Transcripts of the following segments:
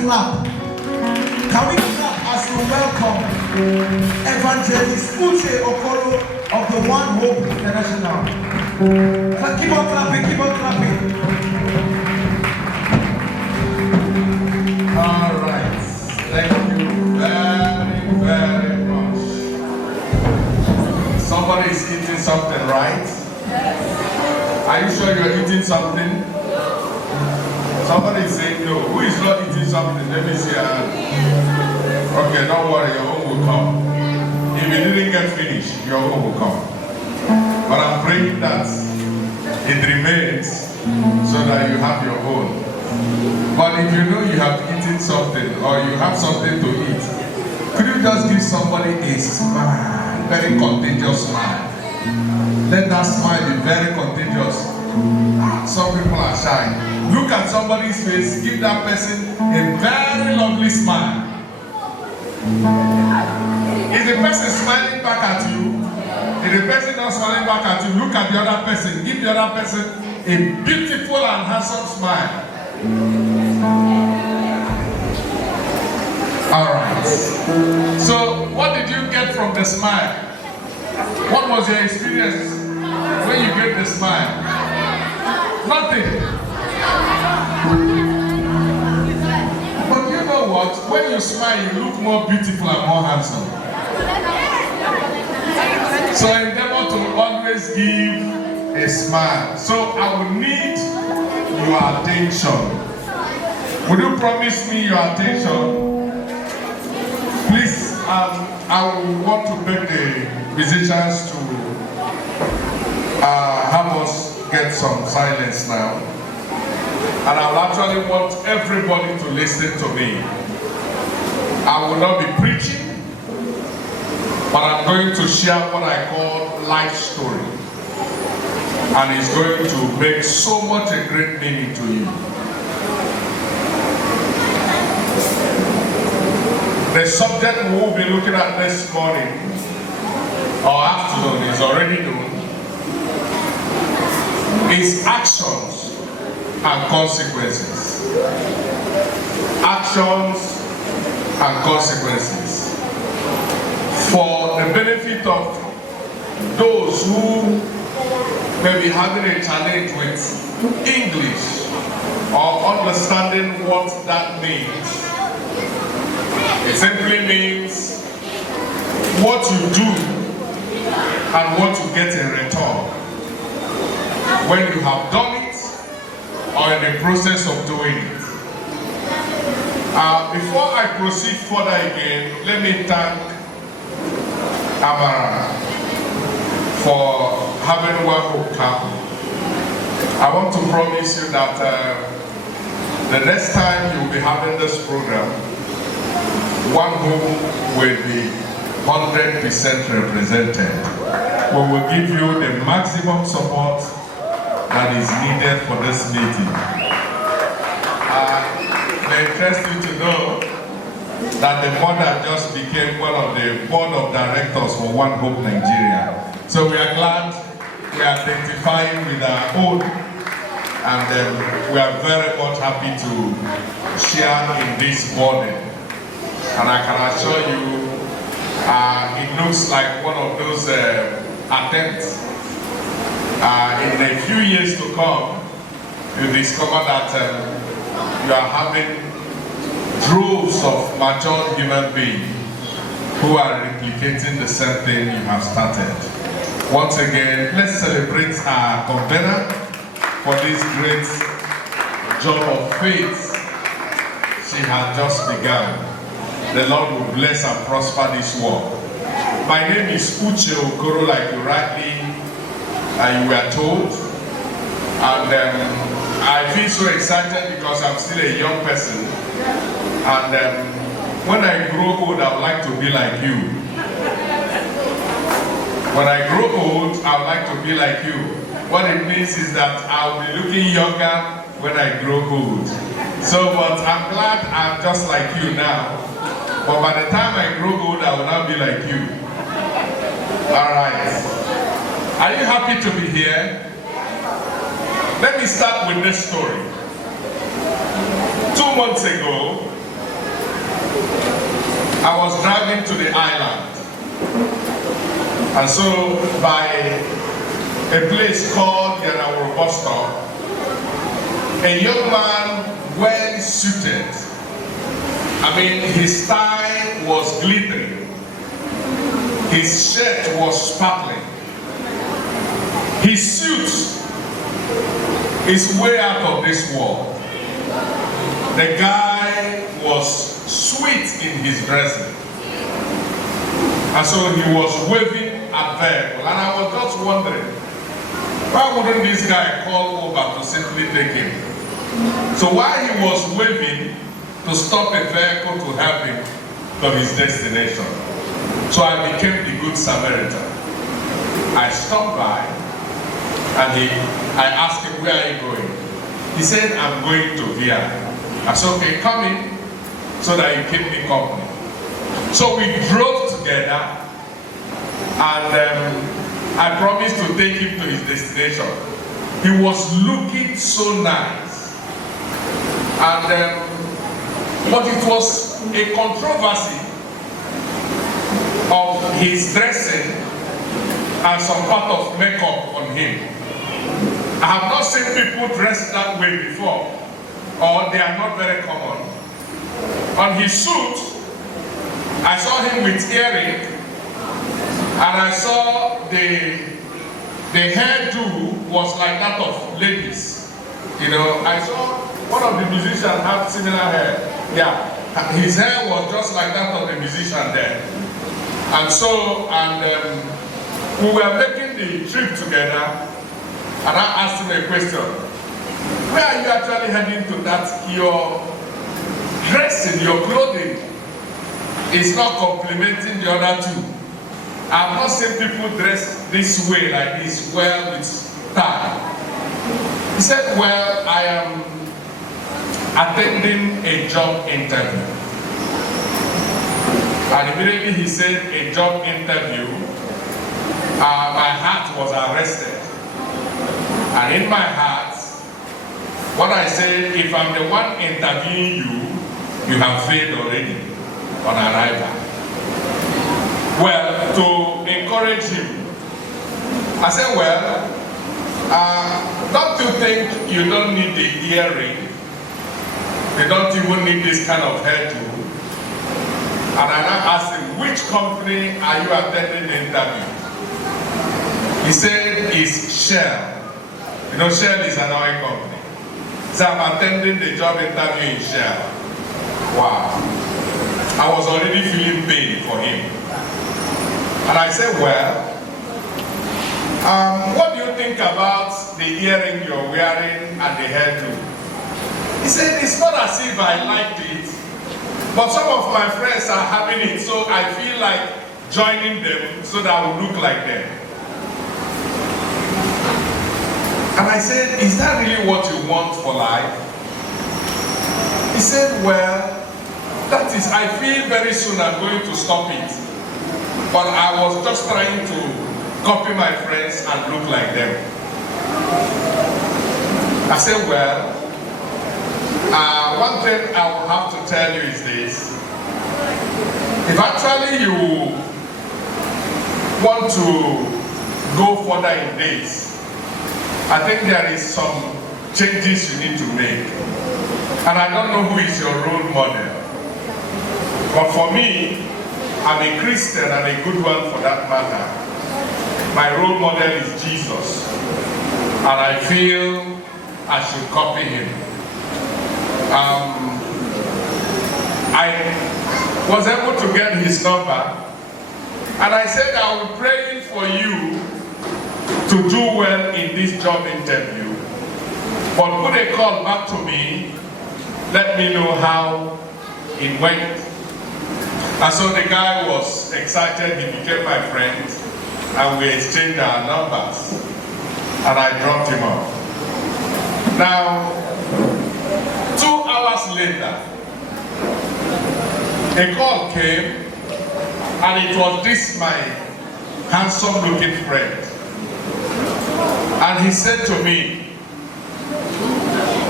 clap? Can we clap as we welcome Evangelist Uche Okoro of the One Hope International? Keep on clapping, keep on clapping. All right. Thank you very, very much. Somebody is eating something, right? Are you sure you're eating something? Somebody is saying no. Who is not eating something? Let me see. Okay, don't worry, your own will come. If you didn't get finished, your own will come. But I'm praying that it remains so that you have your own. But if you know you have eaten something or you have something to eat, could you just give somebody a smile, very contagious smile? Let that smile be very contagious. Some people are shy. Look at somebody's face, give that person a very lovely smile. Is the person smiling back at you? If the person not smiling back at you, look at the other person. Give the other person a beautiful and handsome smile. Alright. So, what did you get from the smile? What was your experience when you get the smile? Nothing. But you know what? When you smile, you look more beautiful and more handsome. So endeavor to always give a smile. So I will need your attention. Would you promise me your attention? Please, I will want to beg the musicians to have us get some silence now. And I will actually want everybody to listen to me. I will not be preaching, but I'm going to share what I call life story. And it's going to make so much a great meaning to you. The subject we will be looking at this morning or afternoon is already known. Is actions and consequences. Actions and consequences. For the benefit of those who may be having a challenge with English or understanding what that means, it simply means what you do and what you get in return when you have done it or in the process of doing it. Before I proceed further again, let me thank Amara for having One Hope Camp. I want to promise you that the next time you will be having this program, One Hope will be 100% represented. We will give you the maximum support that is needed for this meeting. May interest you to know that the mother just became one of the board of directors for One Hope Nigeria. So we are glad we are identifying with our own, and we are very much happy to share in this burden. And I can assure you, it looks like one of those attempts. In a few years to come, you discover that you are having droves of mature human beings who are replicating the same thing you have started. Once again, let's celebrate our convener for this great job of faith she has just begun. The Lord will bless and prosper this work. My name is Uche Okoro, like you rightly you were told. And I feel so excited because I'm still a young person. And when I grow old, I would like to be like you. When I grow old, I would like to be like you. What it means is that I'll be looking younger when I grow old. So, but I'm glad I'm just like you now. But by the time I grow old, I will not be like you. All right. Are you happy to be here? Let me start with this story. 2 months ago, I was driving to the island. And so by a place called Yanawuru bus stop, a young man well suited. I mean, his tie was glittering. His shirt was sparkling. His suit is way out of this world. The guy was sweet in his dressing. And so he was waving at vehicle. And I was just wondering, why wouldn't this guy call Uber to simply take him? So while he was waving to stop a vehicle to help him to his destination. So I became the good Samaritan. I stopped by and I asked him, where are you going? He said, I'm going to Vienna. I said, okay, come in so that you keep me company. So we drove together and I promised to take him to his destination. He was looking so nice. And but it was a controversy of his dressing and some part of makeup on him. I have not seen people dressed that way before, or they are not very common. On his suit, I saw him with earring, and I saw the hairdo was like that of ladies. You know, I saw one of the musicians have similar hair. Yeah, his hair was just like that of the musician there. And so, we were making the trip together, and I asked him a question. Where are you actually heading to? That your dressing, your clothing is not complementing the other two. I've not seen people dress this way, like this, well with tie. He said, well, I am attending a job interview. And immediately he said, a job interview. My heart was arrested. And in my heart, what I said, if I'm the one interviewing you, you have failed already on arrival. Well, to encourage him, I said, well, don't you think you don't need the earring? You don't even need this kind of hairdo? And I now asked him, which company are you attending the interview? He said, it's Shell. You know, Shell is an oil company. So I'm attending the job interview in Shell. Wow. I was already feeling pain for him. And I said, well, what do you think about the earring you're wearing and the hairdo? He said, it's not as if I liked it, but some of my friends are having it, so I feel like joining them so that I will look like them. And I said, is that really what you want for life? He said, well, that is, I feel very soon I'm going to stop it. But I was just trying to copy my friends and look like them. I said, well, one thing I will have to tell you is this. If actually you want to go further in this, I think there is some changes you need to make. And I don't know who is your role model. But for me, I'm a Christian and a good one for that matter. My role model is Jesus. And I feel I should copy him. I was able to get his number. And I said, I will pray for you to do well in this job interview. But put a call back to me, let me know how it went. And so the guy was excited, he became my friend, and we exchanged our numbers. And I dropped him off. Now, 2 hours later, a call came, and it was this my handsome looking friend. And he said to me,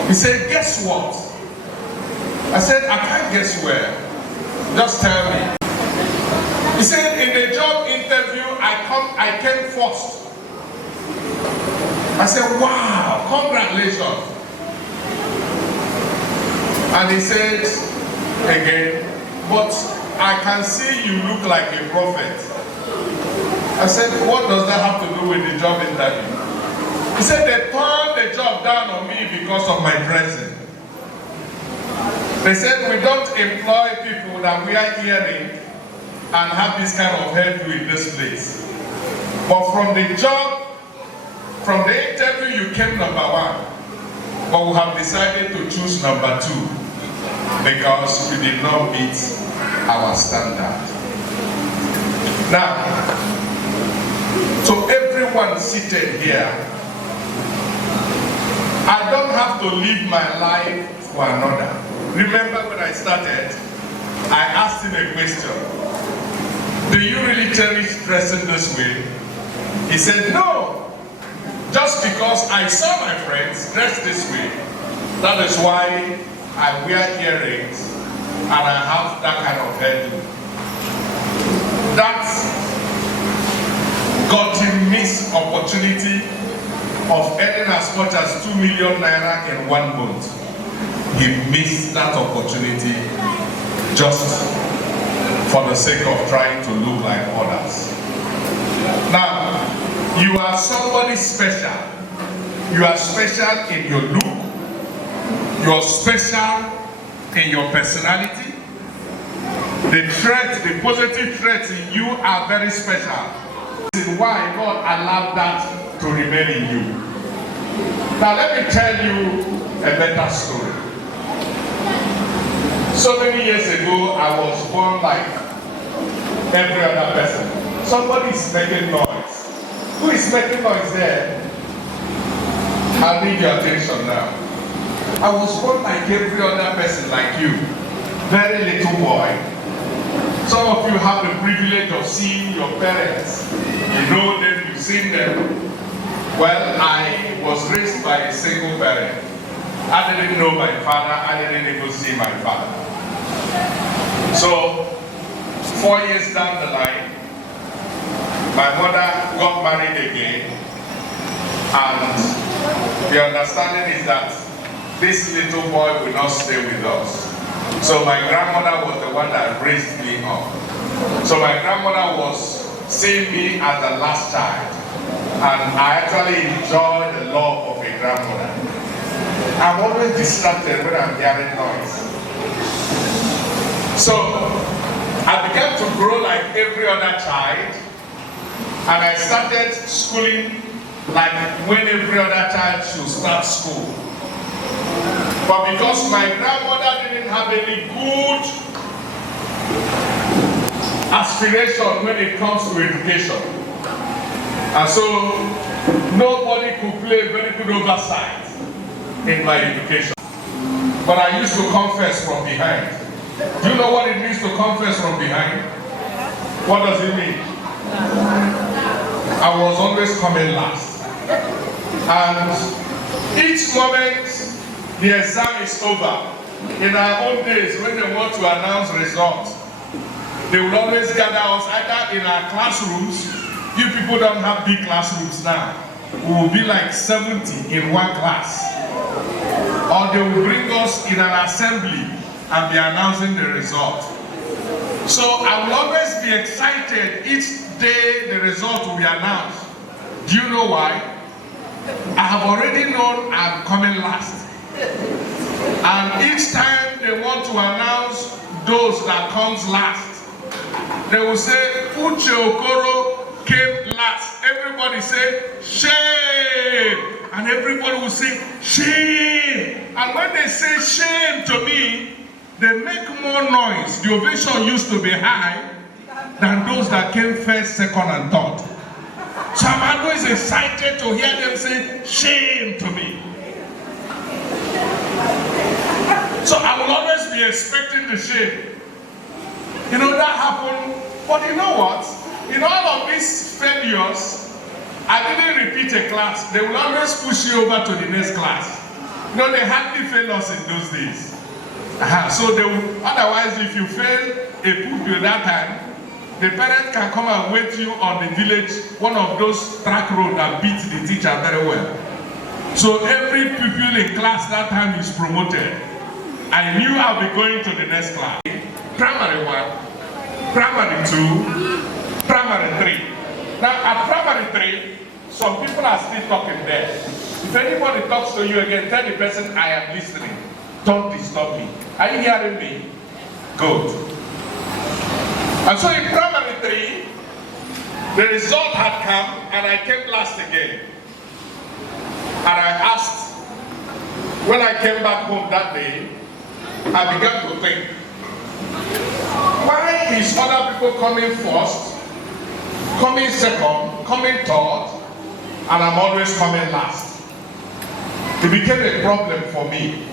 he said, guess what? I said, I can't guess where. Just tell me. He said, in the job interview, I came first. I said, wow, congratulations. And he said again, but I can see you look like a prophet. I said, what does that have to do with the job interview? He said, they turned the job down on me because of my dressing. They said, we don't employ people that wear earrings and have this kind of hairdo in this place. But from the job, from the interview, you came number one. But we have decided to choose number two because you did not meet our standard. Now, to everyone seated here, I don't have to live my life for another. Remember when I started, I asked him a question. Do you really cherish dressing this way? He said, no. Just because I saw my friends dress this way, that is why I wear earrings and I have that kind of hairdo. That got him missed opportunity of earning as much as 2 million naira in 1 month. He missed that opportunity just for the sake of trying to look like others. Now, you are somebody special. You are special in your look. You are special in your personality. The traits, the positive traits in you are very special. This is why God allowed that to remain in you. Now let me tell you a better story. So many years ago, I was born like every other person. Somebody is making noise. Who is making noise there? I need your attention now. I was born like every other person like you. Very little boy. Some of you have the privilege of seeing your parents. You know them, you've seen them. Well, I was raised by a single parent. I didn't know my father, I didn't even see my father. So, 4 years down the line, my mother got married again, and the understanding is that this little boy will not stay with us. So my grandmother was the one that raised me up. So my grandmother was seeing me as the last child, and I actually enjoy the love of a grandmother. I'm always distracted when I'm hearing noise. So I began to grow like every other child, and I started schooling like when every other child should start school. But because my grandmother didn't have any good aspiration when it comes to education, and so nobody could play very good oversight in my education. But I used to confess from behind. Do you know what it means to confess from behind? What does it mean? I was always coming last. And each moment the exam is over, in our own days when they want to announce results, they will always gather us either in our classrooms. You people don't have big classrooms now. We will be like 70 in one class. Or they will bring us in an assembly and be announcing the result. So I will always be excited each day the result will be announced. Do you know why? I have already known I'm coming last. And each time they want to announce those that comes last, they will say, Uche Okoro came last. Everybody say, shame. And everybody will say, shame. And when they say shame to me, they make more noise. The ovation used to be high than those that came first, second, and third. So I'm always excited to hear them say, shame to me. So I will always be expecting the shame. You know, that happened. But you know what? In all of these failures, I didn't repeat a class. They will always push you over to the next class. You know, they hardly fail us in those days. So they will, otherwise, if you fail a pupil that time, the parent can come and wait you on the village, one of those track roads that beat the teacher very well. So every pupil in class that time is promoted. I knew I'll be going to the next class. Primary 1, primary 2, primary 3. Now at primary 3, some people are still talking there. If anybody talks to you again, tell the person I am listening. Don't disturb me. Are you hearing me? Good. And so in primary 3, the result had come and I came last again. And I asked, when I came back home that day, I began to think, why is other people coming first, coming second, coming third, and I'm always coming last? It became a problem for me.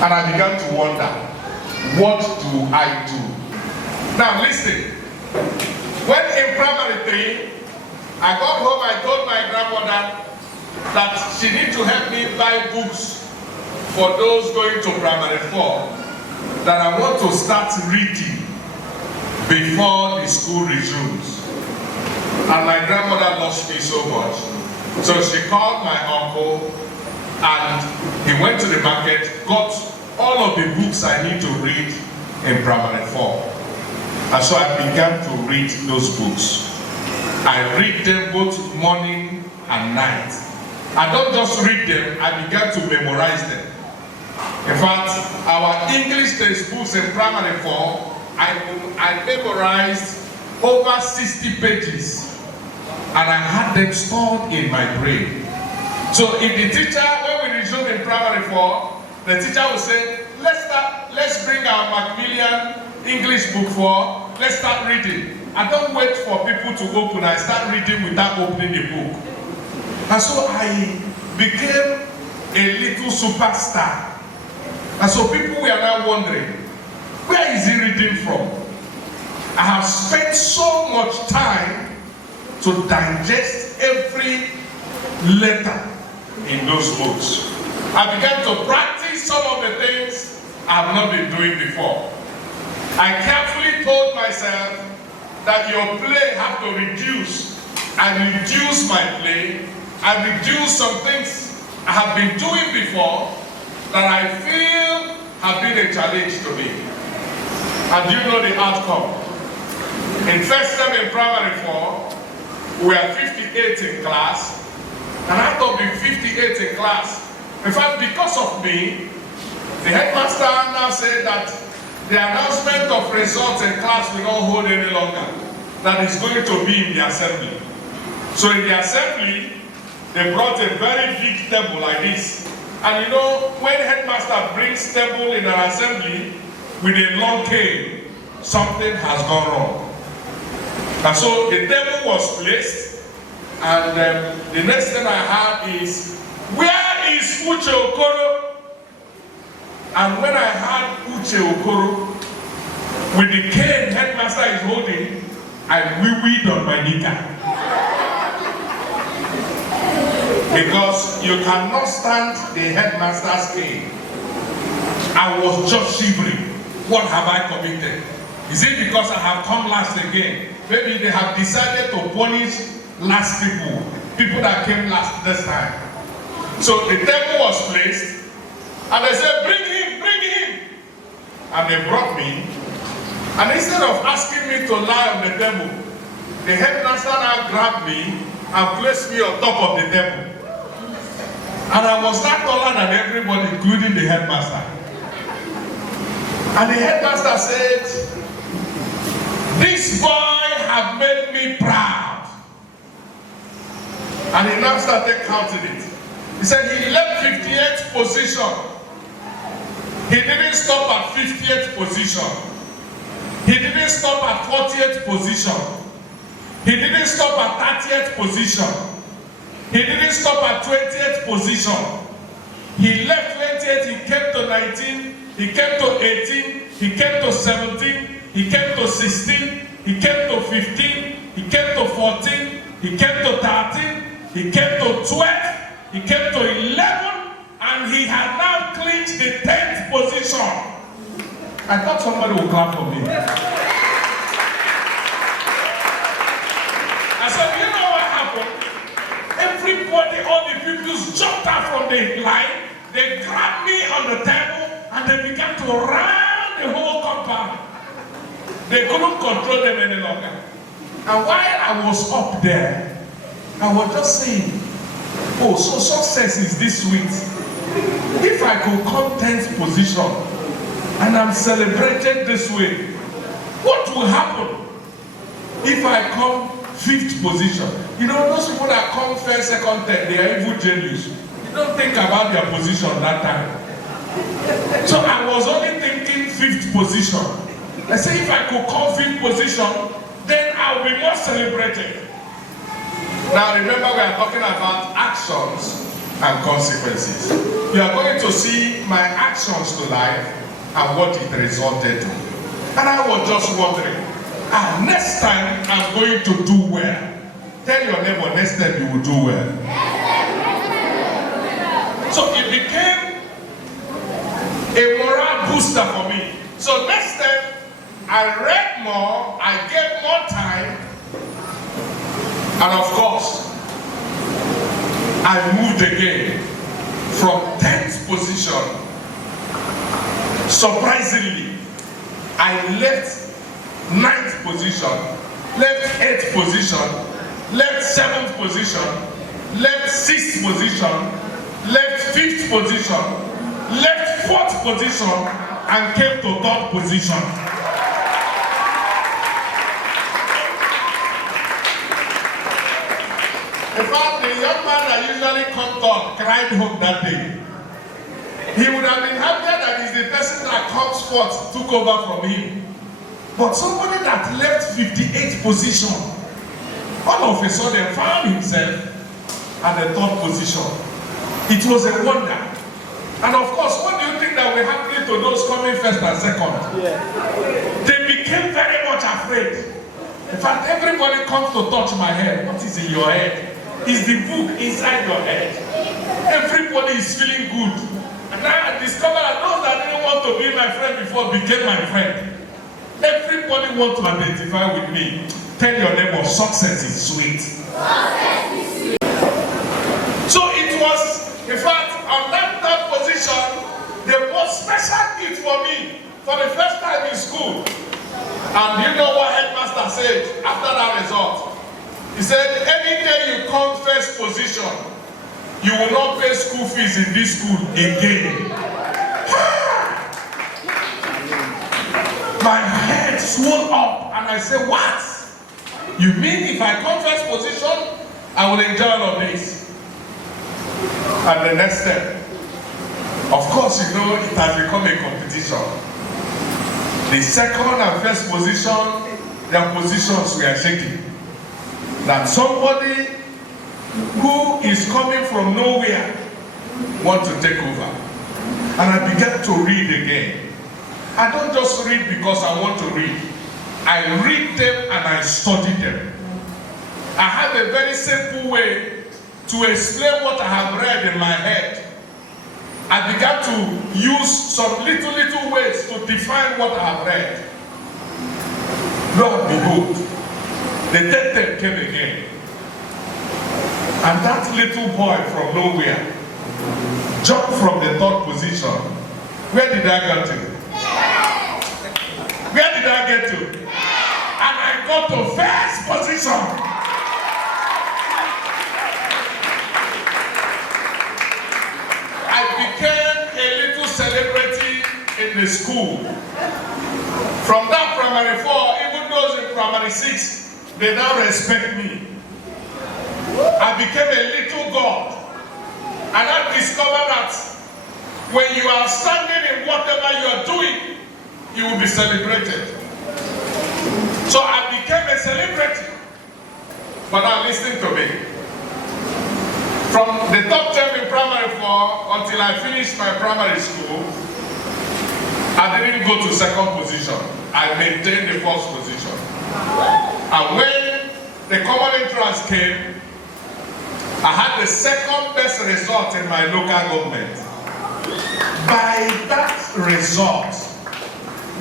And I began to wonder, what do I do? Now listen, when in primary 3, I got home, I told my grandmother that she needs to help me buy books for those going to primary 4, that I want to start reading before the school resumes. And my grandmother loves me so much. So she called my uncle and he went to the market, got all of the books I need to read in primary 4. And so I began to read those books. I read them both morning and night. I don't just read them, I began to memorize them. In fact, our English textbooks in primary 4, I memorized over 60 pages. And I had them stored in my brain. So if the teacher, when we resume in primary 4, the teacher will say, let's bring our Macmillan English book 4, let's start reading. I don't wait for people to open, I start reading without opening the book. And so I became a little superstar. And so people were now wondering, where is he reading from? I have spent so much time to digest every letter in those books. I began to practice some of the things I have not been doing before. I carefully told myself that your play have to reduce. I reduce my play. I reduce some things I have been doing before that I feel have been a challenge to me. And you know the outcome. In first term in primary 4, we were 58 in class. And out of the 58 in class, in fact, because of me, the headmaster now said that the announcement of results in class will not hold any longer. That is going to be in the assembly. So in the assembly, they brought a very big table like this. And you know, when headmaster brings table in an assembly with a long cane, something has gone wrong. And so the table was placed, and the next thing I heard is, where is Uche Okoro? And when I heard Uche Okoro, with the cane headmaster is holding, I wee-weed on my knicker. Because you cannot stand the headmaster's cane. I was just shivering. What have I committed? Is it because I have come last again? Maybe they have decided to punish last people that came last this time. So the table was placed, and they said, bring him, bring him. And they brought me, and instead of asking me to lie on the table, the headmaster now grabbed me and placed me on top of the table. And I was not taller than everybody, including the headmaster. And the headmaster said, this boy have made me proud. And he now started counting it. He said he left 58th position. He didn't stop at 50th position. He didn't stop at 40th position. He didn't stop at 30th position. He didn't stop at 20th position. He left 20th, he came to 19, he came to 18, he came to 17, he came to 16, he came to 15, he came to 14, he came to 13, he came to 12, he came to 11, and he had now clinched the 10th position. I thought somebody would clap for me. I said, you know what happened? Everybody, all the people jumped out from the line. They grabbed me on the table and they began to round the whole compound. They couldn't control them any longer. And while I was up there, I was just saying, oh, so success is this sweet. If I could come 10th position and I'm celebrated this way, what will happen if I come 5th position? You know, those people that come 1st, 2nd, 3rd, they are evil genius. You don't think about their position that time. So I was only thinking 5th position. I said, if I could come 5th position, then I'll be more celebrated. Now remember, we are talking about actions and consequences. You are going to see my actions to life and what it resulted to. And I was just wondering, next time I'm going to do well. Tell your neighbor, next time you will do well. So it became a morale booster for me. So next time I read more, I gave more time, and of course, I moved again from 10th position. Surprisingly, I left 9th position, left 8th position, left 7th position, left 6th position, left 5th position, left 4th position, and came to 3rd position. In fact, the young man that usually comes up cried home that day. He would have been happier that it's the person that comes forth took over from him. But somebody that left 58th position, all of a sudden found himself at the 3rd position. It was a wonder. And of course, what do you think that will happen to those coming 1st and 2nd? Yeah. They became very much afraid. In fact, everybody comes to touch my head. What is in your head? Is the book inside your head. Everybody is feeling good. And now I discovered that those that didn't want to be my friend before became my friend. Everybody wants to identify with me. Tell your neighbor, success is sweet. Success is sweet. So it was, in fact, on that 3rd position, the most special gift for me for the first time in school. And you know what headmaster said after that result? He said, any day you come 1st position, you will not pay school fees in this school again. My head swelled up and I said, what? You mean if I come 1st position, I will enjoy all of this? And the next step, of course, you know, it has become a competition. The 2nd and 1st position, their positions were shaking. That somebody who is coming from nowhere wants to take over. And I began to read again. I don't just read because I want to read. I read them and I study them. I have a very simple way to explain what I have read in my head. I began to use some little ways to define what I have read. Lo and behold, the 10th came again. And that little boy from nowhere jumped from the 3rd position. Where did I get to? Where did I get to? And I got to 1st position. I became a little celebrity in the school. From that primary 4, even those in primary 6, they now respect me. I became a little god. And I discovered that when you are standing in whatever you are doing, you will be celebrated. So I became a celebrity. But now listen to me. From the top 10 in primary 4 until I finished my primary school, I didn't go to 2nd position. I maintained the 1st position. And when the common entrance came, I had the 2nd best result in my local government. By that result,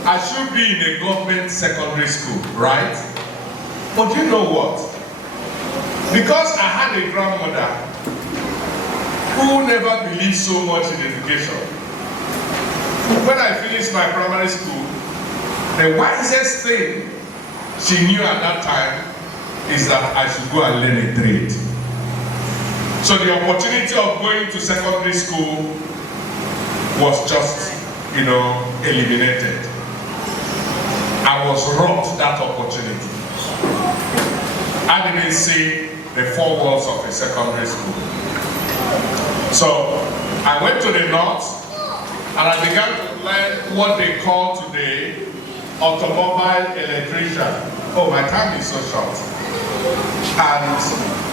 I should be in a government secondary school, right? But you know what? Because I had a grandmother who never believed so much in education. When I finished my primary school, the wisest thing she knew at that time is that I should go and learn a trade. So the opportunity of going to secondary school was just, eliminated. I was robbed that opportunity. I didn't see the four walls of a secondary school. So I went to the north and I began to learn what they call today automobile electrician. Oh, my time is so short. And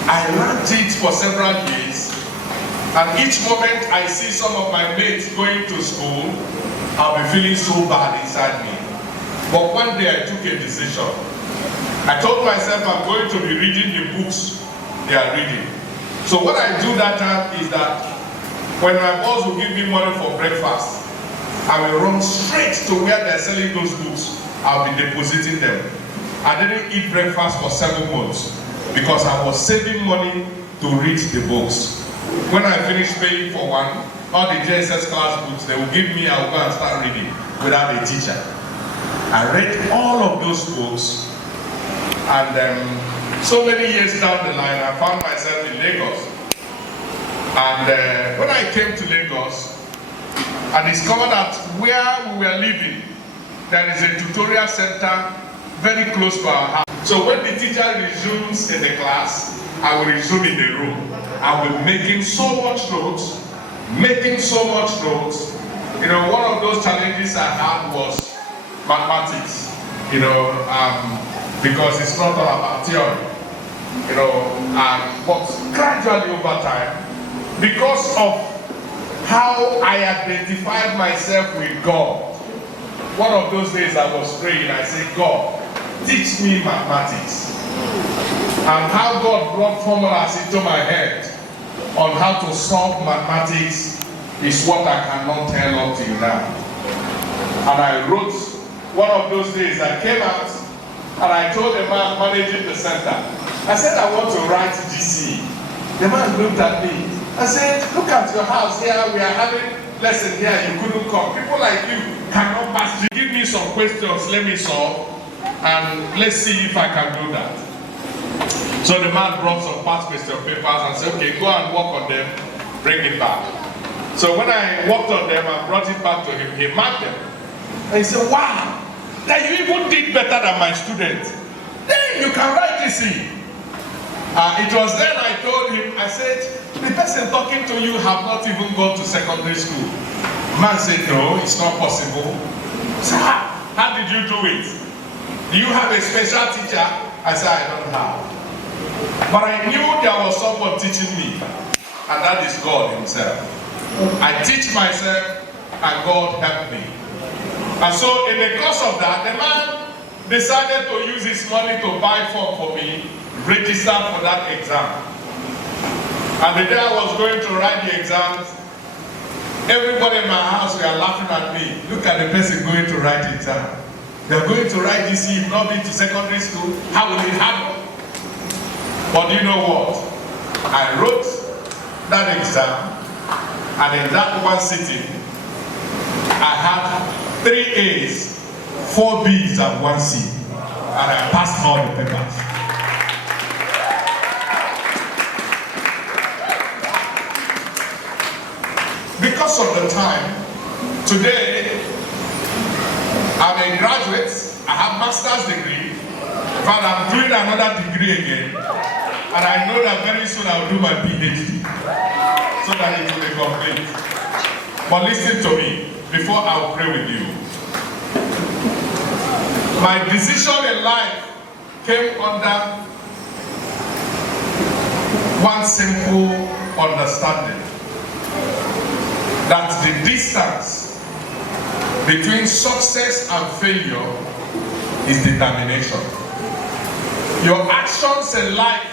I learned it for several years. And each moment I see some of my mates going to school, I'll be feeling so bad inside me. But one day I took a decision. I told myself I'm going to be reading the books they are reading. So what I do that time is that when my boss will give me money for breakfast, I will run straight to where they're selling those books. I'll be depositing them. I didn't eat breakfast for 7 months because I was saving money to read the books. When I finished paying for one, all the JSS class books they will give me, I will go and start reading without a teacher. I read all of those books, and so many years down the line, I found myself in Lagos. And when I came to Lagos, I discovered that where we were living, there is a tutorial center very close to our house. So when the teacher resumes in the class, I will resume in the room. I will be making so much notes. One of those challenges I had was mathematics, because it's not all about theory, but gradually over time, because of how I identified myself with God. One of those days I was praying, I said, God, teach me mathematics. And how God brought formulas into my head on how to solve mathematics is what I cannot tell up to you now. And I wrote, one of those days I came out and I told the man managing the center, I said I want to write GC. The man looked at me. I said, look at your house here, we are having lesson here, you couldn't come. People like you cannot pass. You give me some questions, let me solve, and let's see if I can do that. So the man brought some past question papers and said, okay, go and work on them, bring it back. So when I worked on them and brought it back to him, he marked them. And he said, wow, that you even did better than my student. Then you can write this in. It was then I told him, I said, the person talking to you have not even gone to secondary school. Man said, no, it's not possible. So how did you do it? Do you have a special teacher? I said, I don't have. But I knew there was someone teaching me, and that is God himself. I teach myself, and God helped me. And so in the course of that, the man decided to use his money to buy form for me, register for that exam. And the day I was going to write the exams, everybody in my house were laughing at me. Look at the person going to write the exam. They're going to write this, you've not been to secondary school, how will it happen? But you know what? I wrote that exam, and in that one sitting, I had 3 A's, 4 B's, and 1 C. And I passed all the papers. Because of the time, today, I'm a graduate, I have master's degree, but I'm doing another degree again, and I know that very soon I'll do my PhD, so that it will be complete. But listen to me, before I'll pray with you. My decision in life came under one simple understanding, that the distance between success and failure is determination. Your actions in life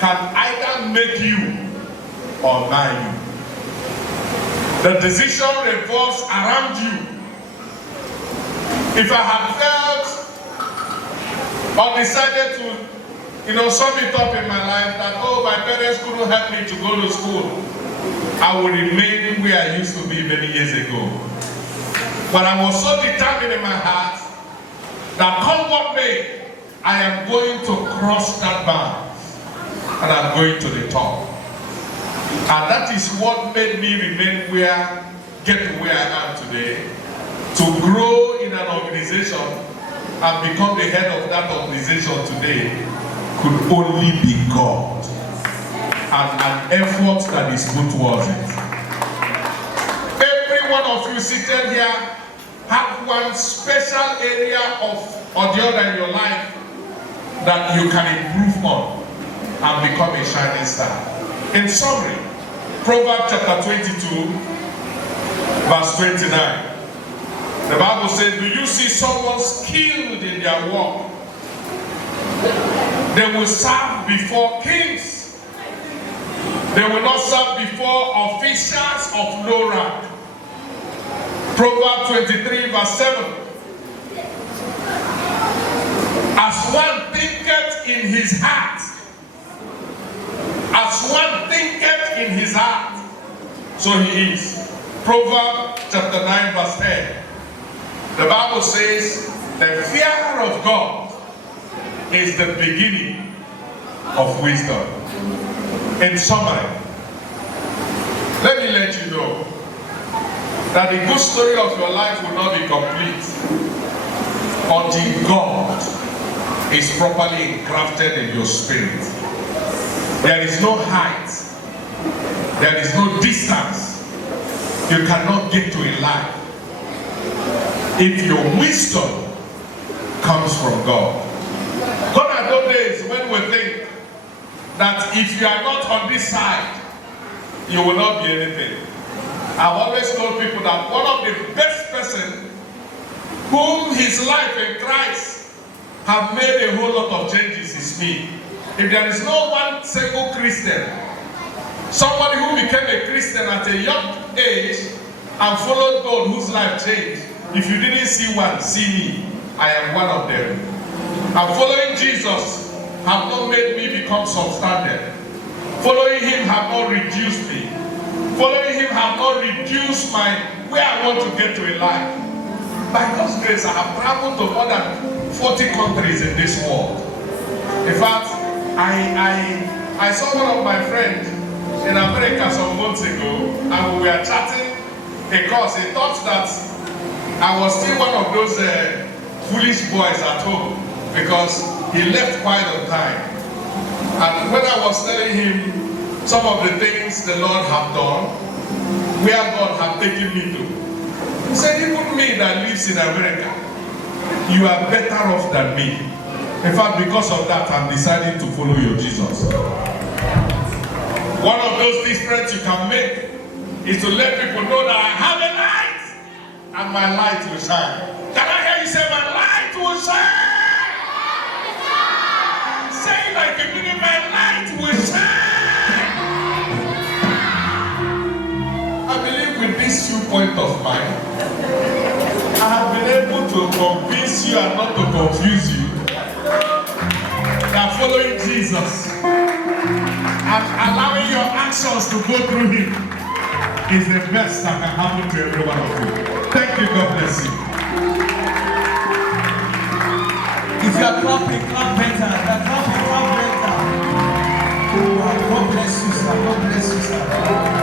can either make you or mar you. The decision revolves around you. If I had felt undecided to, sum it up in my life that, oh, my parents couldn't help me to go to school, I would remain where I used to be many years ago. But I was so determined in my heart that come what may, I am going to cross that bar and I'm going to the top. And that is what made me get to where I am today. To grow in an organization and become the head of that organization today could only be God and an effort that is put towards it. Every one of you seated here have one special area or the other in your life that you can improve on and become a shining star. In summary, Proverbs chapter 22, verse 29. The Bible says, do you see someone skilled in their work? They will serve before kings. They will not serve before officials of low rank. Proverbs 23, verse 7. As one thinketh in his heart, in his heart, so he is. Proverbs chapter 9, verse 10. The Bible says, the fear of God is the beginning of wisdom. In summary, let me let you know that the good story of your life will not be complete until God is properly engrafted in your spirit. There is no height, there is no distance you cannot get to in life if your wisdom comes from God. Gone are those days when we think that if you are not on this side, you will not be anything. I've always told people that one of the best person whom his life in Christ have made a whole lot of changes is me. If there is no one single Christian, somebody who became a Christian at a young age and followed God whose life changed, if you didn't see one, see me. I am one of them. And following Jesus have not made me become substandard. Following him have not reduced me. Following him have not reduced where I want to get to in life. By God's grace, I have traveled to more than 40 countries in this world. In fact, I saw one of my friends in America some months ago, and we were chatting because he thought that I was still one of those foolish boys at home because he left quite on time. And when I was telling him some of the things the Lord have done, where God have taken me to, he said, even me that lives in America, you are better off than me. In fact, because of that, I'm deciding to follow your Jesus. One of those differences you can make is to let people know that I have a light and my light will shine. Can I hear you say, my light will shine? Say it like a minute, my light will shine. I believe with this viewpoint of mine, I have been able to convince you and not to confuse you that following Jesus and allowing your actions to go through him is the best that can happen to every one of you. Thank you, God bless you. If you are clapping, clap better. If you are clapping, clap better. Oh, God bless you, sir. God bless you, sir.